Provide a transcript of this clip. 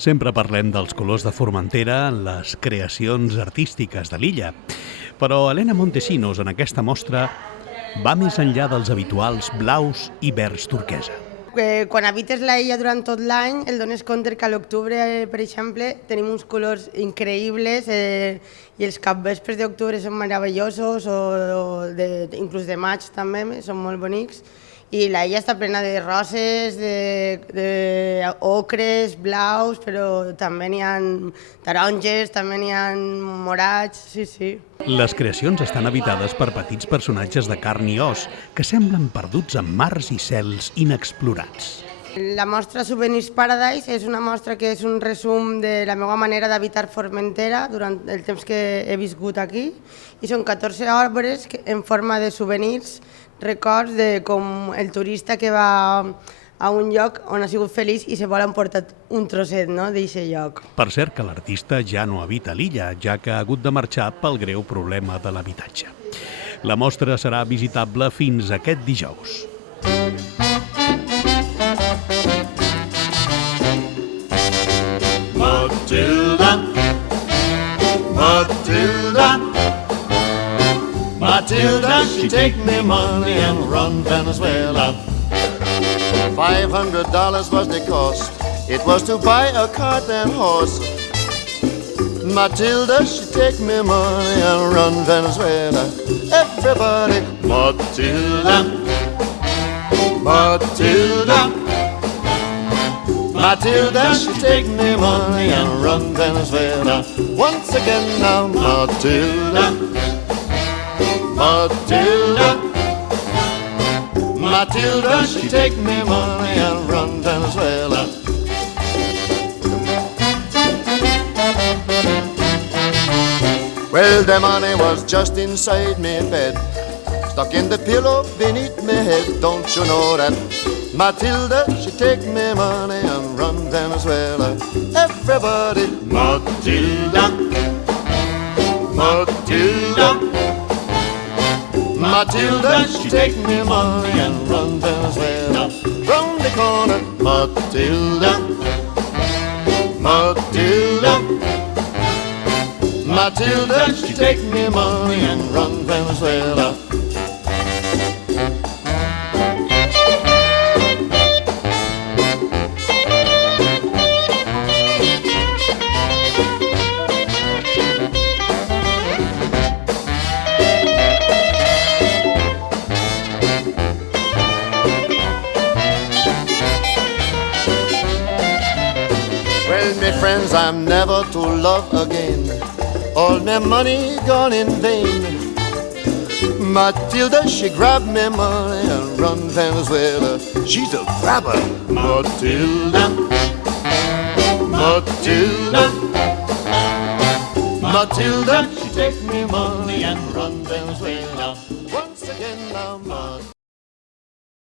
Sempre parlem dels colors de Formentera en les creacions artístiques de l'illa. Però Elena Montesinos, en aquesta mostra, va més enllà dels habituals blaus i verds turquesa. Quan habites la illa durant tot l'any, el dones compte que a l'octubre, per exemple, tenim uns colors increïbles i els capvespres d'octubre són meravellosos, inclús de maig també, són molt bonics. I la illa està plena de roses, d'ocres, blaus, però també n'hi ha taronges, també n'hi ha morats, sí. Les creacions estan habitades per petits personatges de carn i os que semblen perduts en mars i cels inexplorats. La mostra Souvenirs Paradise és una mostra que és un resum de la meva manera d'habitar Formentera durant el temps que he viscut aquí i són 14 obres en forma de souvenirs, records de com el turista que va a un lloc on ha sigut feliç i se vol emportar un trosset d'aquest lloc. Per cert que l'artista ja no habita l'illa, ja que ha hagut de marxar pel greu problema de l'habitatge. La mostra serà visitable fins aquest dijous. Matilda, Matilda, Matilda, she take me money and run Venezuela. $500 was the cost. It was to buy a cart and horse. Matilda, she take me money and run Venezuela. Everybody, Matilda, Matilda, Matilda, she take me money and run Venezuela. Once again now, Matilda, Matilda, Matilda, she take me money and run Venezuela. Well, the money was just inside me bed, stuck in the pillow beneath me head. Don't you know that Matilda, she take me money and run Venezuela. Everybody, Matilda, Matilda, Matilda, she take me money and run Venezuela. Round the corner, Matilda, Matilda, Matilda, she take me money and run Venezuela. Well, me friends, I'm never to love again. All my money gone in vain. Matilda, she grabbed me money and run Venezuela. She's a grabber. Matilda, Matilda, Matilda, she take me money and run Venezuela. Once again now, Matilda.